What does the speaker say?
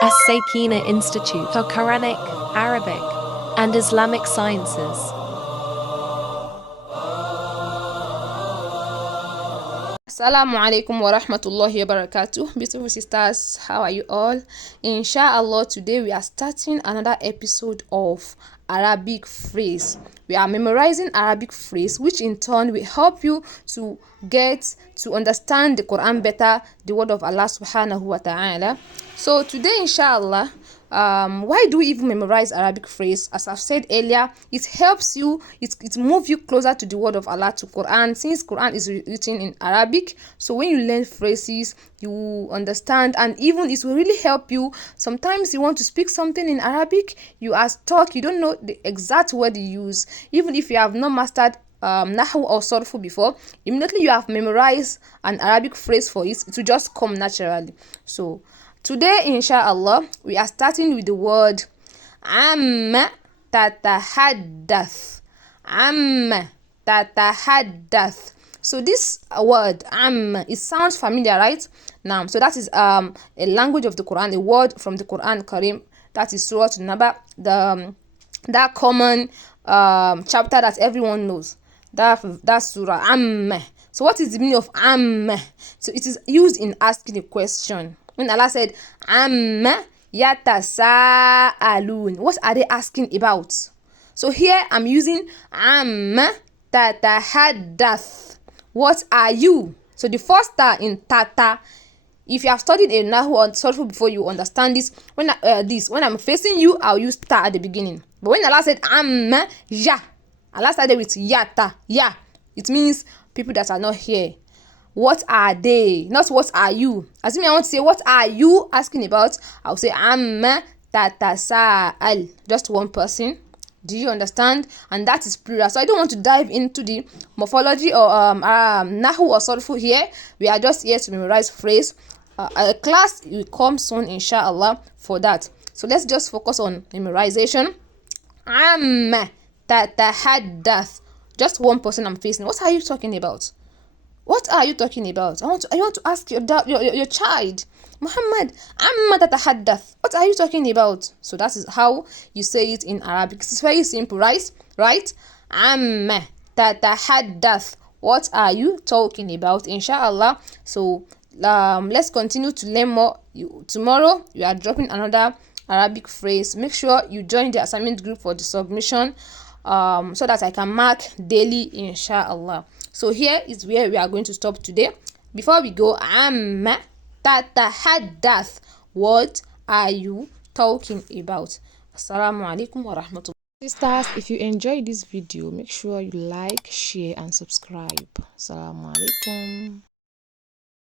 As-Sakina Institute for Quranic, Arabic, and Islamic Sciences. Assalamu alaikum wa rahmatullahi wa barakatuh. Beautiful sisters, how are you all? Inshallah, today we are starting another episode of Arabic phrase. We are memorizing Arabic phrase, which in turn will help you to get to understand the Quran better, the word of Allah subhanahu wa ta'ala. So today, inshallah, why do we even memorize Arabic phrase? As I've said earlier, it helps you, it moves you closer to the word of Allah, to Quran, since Quran is written in Arabic. So when you learn phrases, you understand, and even it will really help you. Sometimes you want to speak something in Arabic, you are stuck, you don't know the exact word you use. Even if you have not mastered nahu or sarfu before, immediately you have memorized an Arabic phrase for it, it will just come naturally. So today, inshallah, we are starting with the word amma تتحدث. amma تتحدث. So this word it sounds familiar, right? Now, so that is a language of the Quran, a word from the Quran Karim, that is Surah An-Naba, that common chapter that everyone knows. That surah amma. So what is the meaning of amma? So it is used in asking a question. When Allah said amma yatasaalun, what are they asking about? So here I'm using amma tatahaddath. What are you? So the first star in tata, if you have studied a nahu or sarfu before, you understand this. When I'm facing you, I'll use ta at the beginning. But when Allah said amma ya, Allah started with yata, ya. It means people that are not here. What are they? Not what are you. Assuming I want to say what are you asking about, I'll say amma tatasa'al. Just one person. Do you understand? And that is plural. So I don't want to dive into the morphology or nahu or sarfu here. We are just here to memorize phrase. A class will come soon, inshallah, for that. So let's just focus on memorization. Amma tatahaddath. Just one person I'm facing. What are you talking about? What are you talking about? I want to ask your child, Muhammad, amma tatahaddath. What are you talking about? So that is how you say it in Arabic. It's very simple, right? Amma tatahaddath. What are you talking about? Inshallah. So let's continue to learn more. Tomorrow we are dropping another Arabic phrase. Make sure you join the assignment group for the submission, so that I can mark daily, inshallah. So here is where we are going to stop today. Before we go, amma tatahaddath. What are you talking about? Assalamu alaikum wa rahmatullah. Sisters, if you enjoyed this video, make sure you like, share, and subscribe. Assalamu alaikum.